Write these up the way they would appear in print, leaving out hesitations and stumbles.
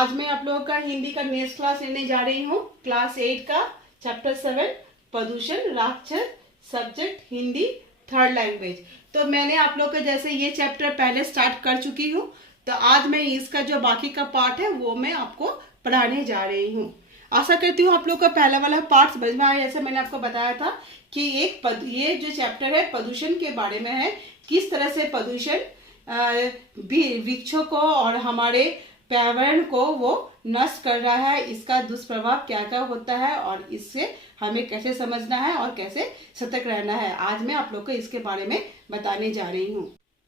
आज मैं आप लोगों का हिंदी का नेक्स्ट क्लास लेने जा रही हूँ। क्लास 8 का चैप्टर 7 प्रदूषण राक्षस, सब्जेक्ट हिंदी, थर्ड लैंग्वेज। तो मैंने आप लोग का जैसे ये चैप्टर पहले स्टार्ट कर चुकी हूँ, तो आज मैं इसका जो बाकी का पार्ट है वो मैं आपको पढ़ाने जा रही हूँ। आशा करती हूँ आप लोग का पहला वाला पार्ट समझ में आया। जैसे मैंने आपको बताया था कि ये जो चैप्टर है प्रदूषण के बारे में है, किस तरह से प्रदूषण वृक्षों को और हमारे पर्यावरण को वो नष्ट कर रहा है, इसका दुष्प्रभाव क्या क्या होता है और इससे हमें कैसे समझना है और कैसे सतर्क रहना है। आज मैं आप लोग को इसके बारे में बताने जा रही हूँ।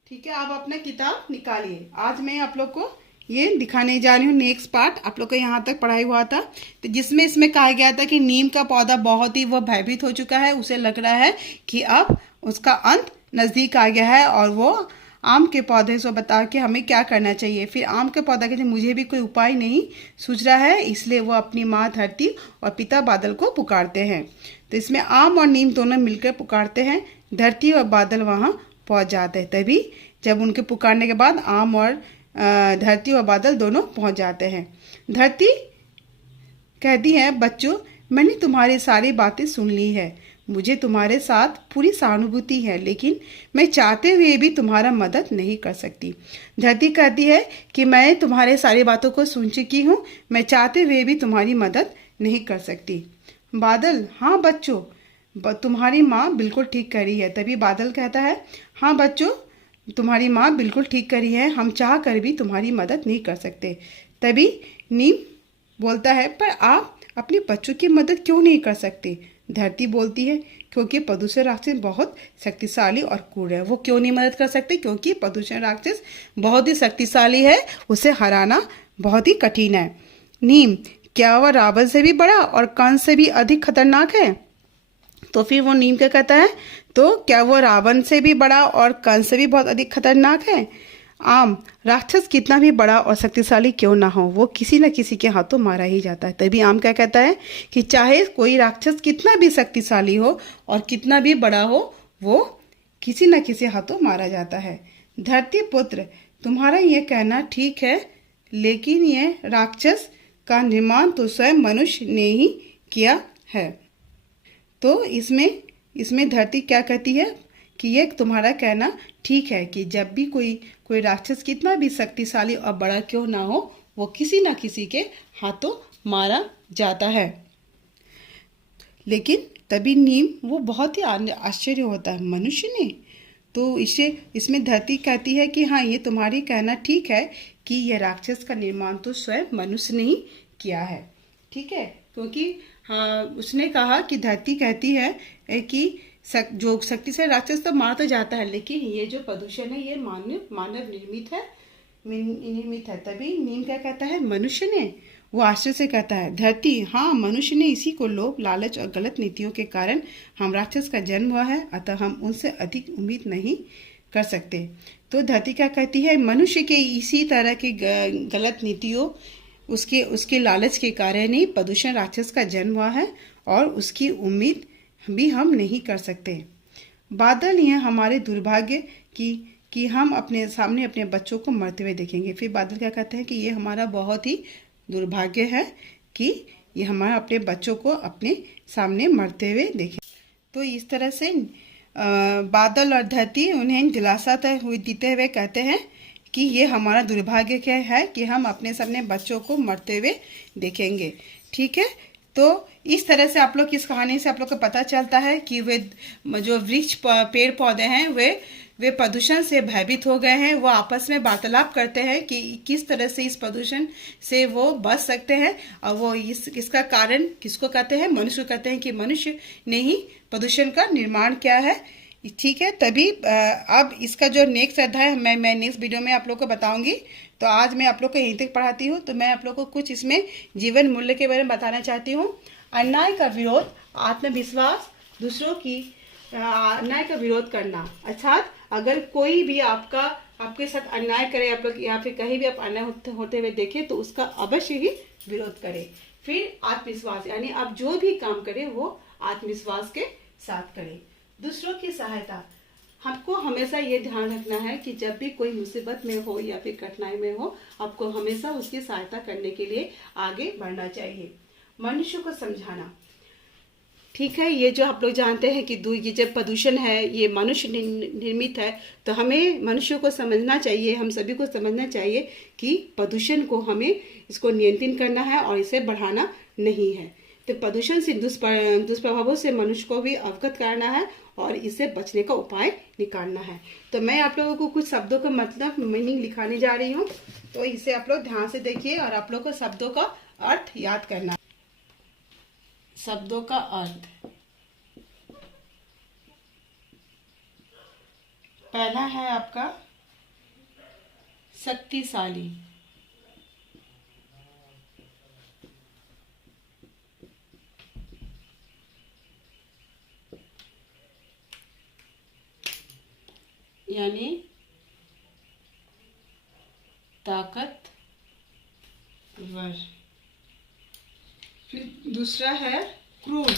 ठीक है, आप अपना किताब निकालिए। आज मैं आप लोग को ये दिखाने जा रही हूँ नेक्स्ट पार्ट। आप लोग को यहाँ तक पढ़ाई हुआ था, तो जिसमें इसमें कहा गया था कि नीम का पौधा बहुत ही वो भयभीत हो चुका है। उसे लग रहा है कि अब उसका अंत नज़दीक आ गया है और वो आम के पौधे से बता के हमें क्या करना चाहिए। फिर आम के पौधा कहते मुझे भी कोई उपाय नहीं सूझ रहा है, इसलिए वो अपनी माँ धरती और पिता बादल को पुकारते हैं। तो इसमें आम और नीम दोनों मिलकर पुकारते हैं। धरती और बादल वहाँ पहुँच जाते हैं। तभी जब उनके पुकारने के बाद आम और धरती और बादल दोनों पहुँच जाते हैं। धरती कहती है, बच्चों मैंने तुम्हारी सारी बातें सुन ली है, मुझे तुम्हारे साथ पूरी सहानुभूति है, लेकिन मैं चाहते हुए भी तुम्हारा मदद नहीं कर सकती। धरती कहती है कि मैं तुम्हारे सारी बातों को सुन चुकी हूँ, मैं चाहते हुए भी तुम्हारी मदद नहीं कर सकती। बादल, हाँ बच्चों, तुम्हारी माँ बिल्कुल ठीक कह रही है। तभी बादल कहता है, हाँ बच्चों, तुम्हारी माँ बिल्कुल ठीक कह रही है, हम चाह कर भी तुम्हारी मदद नहीं कर सकते। तभी नीम बोलता है, पर आप अपने बच्चों की मदद क्यों नहीं कर सकते? धरती बोलती है, क्योंकि प्रदूषण राक्षस बहुत शक्तिशाली और क्रूर है। वो क्यों नहीं मदद कर सकते? क्योंकि प्रदूषण राक्षस बहुत ही शक्तिशाली है, उसे हराना बहुत ही कठिन है। नीम, क्या वह रावण से भी बड़ा और कंस से भी अधिक खतरनाक है? तो फिर वो नीम क्या कहता है, तो क्या वो रावण से भी बड़ा और कंस से भी बहुत अधिक खतरनाक है? आम, राक्षस कितना भी बड़ा और शक्तिशाली क्यों ना हो, वो किसी न किसी के हाथों मारा ही जाता है। तभी आम क्या कहता है कि चाहे कोई राक्षस कितना भी शक्तिशाली हो और कितना भी बड़ा हो, वो किसी न किसी हाथों मारा जाता है। धरती पुत्र, तुम्हारा ये कहना ठीक है, लेकिन ये राक्षस का निर्माण तो स्वयं मनुष्य ने ही किया है। तो इसमें धरती क्या कहती है कि ये तुम्हारा कहना ठीक है कि जब भी कोई राक्षस कितना भी शक्तिशाली और बड़ा क्यों ना हो, वो किसी ना किसी के हाथों मारा जाता है। लेकिन तभी नीम वो बहुत ही आश्चर्य होता है, मनुष्य ने? तो इसमें धरती कहती है कि हाँ, ये तुम्हारी कहना ठीक है कि यह राक्षस का निर्माण तो स्वयं मनुष्य ने ही किया है। ठीक है, क्योंकि हाँ, उसने कहा कि धरती कहती है कि जो शक्ति से राक्षस तो मार तो जाता है, लेकिन ये जो प्रदूषण है ये मानव निर्मित है। तभी नीम क्या कहता है, मनुष्य ने? वो आश्चर्य से कहता है, धरती, हाँ मनुष्य ने, इसी को लोभ, लालच और गलत नीतियों के कारण हम राक्षस का जन्म हुआ है, अतः हम उनसे अधिक उम्मीद नहीं कर सकते। तो धरती क्या कहती है, मनुष्य के इसी तरह की गलत नीतियों, उसके लालच के कारण ही प्रदूषण राक्षस का जन्म हुआ है और उसकी उम्मीद भी हम नहीं कर सकते। बादल, यह हमारे दुर्भाग्य कि हम अपने सामने अपने बच्चों को मरते हुए देखेंगे। फिर बादल क्या कहते हैं कि ये हमारा बहुत ही दुर्भाग्य है कि ये हमारा अपने बच्चों को अपने सामने मरते हुए देखें। तो इस तरह से बादल और धरती उन्हें दिलासा देते हुए कहते हैं कि ये हमारा दुर्भाग्य क्या है कि हम अपने सामने बच्चों को मरते हुए देखेंगे। ठीक है, तो इस तरह से आप लोग इस कहानी से आप लोग को पता चलता है कि वे जो वृक्ष पेड़ पौधे हैं वे प्रदूषण से भयभीत हो गए हैं। वो आपस में वार्तालाप करते हैं कि किस तरह से इस प्रदूषण से वो बच सकते हैं, और वो इसका कारण किसको कहते हैं, मनुष्य कहते हैं कि मनुष्य ने ही प्रदूषण का निर्माण किया है। ठीक है, तभी अब इसका जो नेक्स्ट अध्याय मैं नेक्स्ट वीडियो में आप लोग को बताऊंगी। तो आज मैं आप लोग को यहीं तक पढ़ाती हूँ। तो मैं आप लोग को कुछ इसमें जीवन मूल्य के बारे में बताना चाहती हूँ। अन्याय का विरोध, आत्मविश्वास, दूसरों की अन्याय का विरोध करना। अर्थात अगर कोई भी आपके साथ अन्याय करे, आप लोग या फिर कहीं भी आप अन्याय होते हुए देखें तो उसका अवश्य ही विरोध करें। फिर आत्मविश्वास, यानी आप जो भी काम करें वो आत्मविश्वास के साथ करें। दूसरों की सहायता, हम आपको हमेशा ये ध्यान रखना है कि जब भी कोई मुसीबत में हो या फिर कठिनाई में हो, आपको हमेशा उसकी सहायता करने के लिए आगे बढ़ना चाहिए। मनुष्य को समझाना, ठीक है, ये जो आप लोग जानते हैं कि ये जब प्रदूषण है ये मनुष्य निर्मित है, तो हमें मनुष्यों को समझना चाहिए, हम सभी को समझना चाहिए कि प्रदूषण को हमें इसको नियंत्रित करना है और इसे बढ़ाना नहीं है। तो प्रदूषण से दुष्प्रभावों से मनुष्य को भी अवगत करना है और इससे बचने का उपाय निकालना है। तो मैं आप लोगों को कुछ शब्दों का मतलब मीनिंग लिखाने जा रही हूँ, तो इसे आप लोग ध्यान से देखिए और आप लोग को शब्दों का अर्थ याद करना है। शब्दों का अर्थ, पहला है आपका शक्तिशाली, यानी ताकतवर। फिर दूसरा है क्रूर,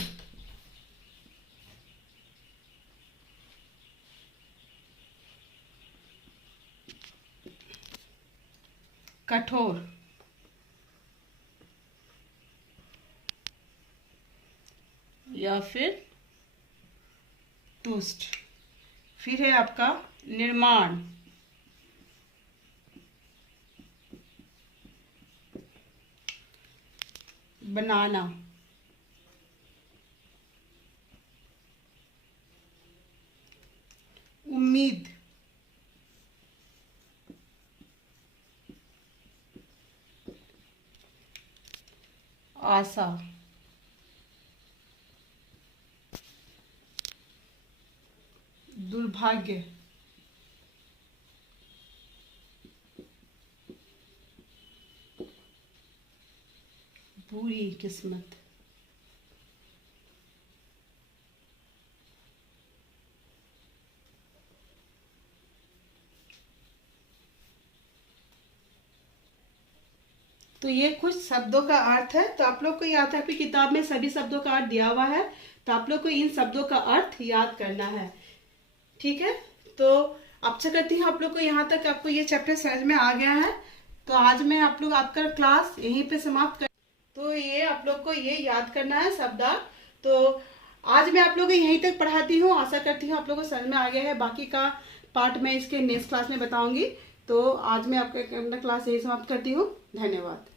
कठोर, या फिर दुष्ट। फिर है आपका निर्माण, बनाना, उम्मीद, आशा, दुर्भाग्य, बुरी किस्मत। तो ये कुछ शब्दों का अर्थ है। तो आप लोग को याद है, आपकी किताब में सभी शब्दों का अर्थ दिया हुआ है, तो आप लोग को इन शब्दों का अर्थ याद करना है, ठीक है। तो आशा करती हूँ आप लोग को यहाँ तक आपको ये चैप्टर समझ में आ गया है। तो आज मैं आप लोग आपका क्लास यहीं पे समाप्त कर, तो ये आप लोग को ये याद करना है शब्दार्थ। तो आज मैं आप लोग को यहीं तक पढ़ाती हूँ, आशा करती हूँ आप लोगों को समझ में आ गया है। बाकी का पार्ट मैं इसके नेक्स्ट क्लास में बताऊंगी। तो आज मैं आपका क्लास यही समाप्त करती हूँ। धन्यवाद।